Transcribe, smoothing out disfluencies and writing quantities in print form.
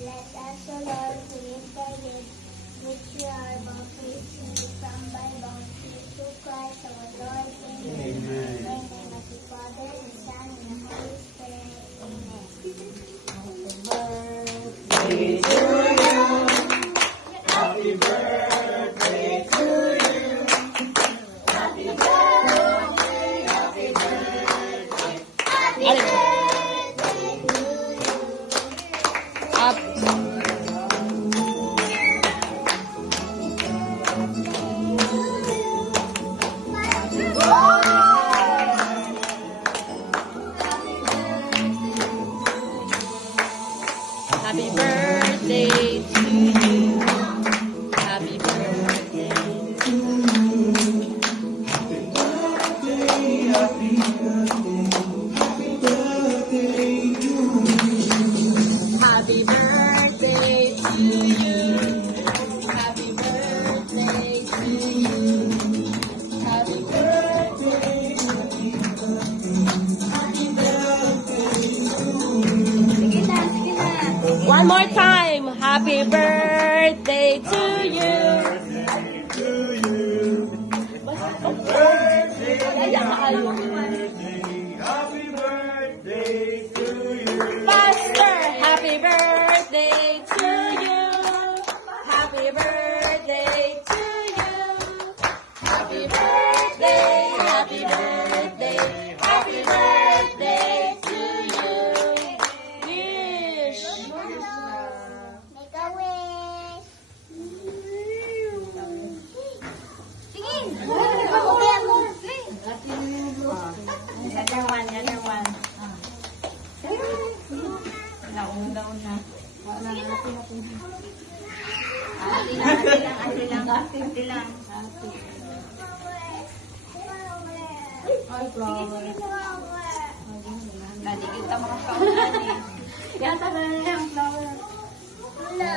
Bless us, O Lord, who is thy gift, which we are about to receive from thy bounty, through Christ our Lord. Amen. Amen. In the name of the Father, the Son, and the Holy Spirit. Amen. Happy birthday to you. Happy birthday, happy birthday. Happy birthday to you. Happy birthday to you. Happy birthday to you. Happy birthday to you. Happy birthday to you. Happy birthday. Happy birthday. One more time. Happy birthday to you. Happy birthday to you. Faster. Happy birthday to you. Happy birthday to you. Happy birthday. Happy birthday. Happy birthday to you. Wish. Make a wish. Another one. Nauna. Ate lang. Ay, flower. Dali kita mga kaunani. Yata na lang flower. Wala.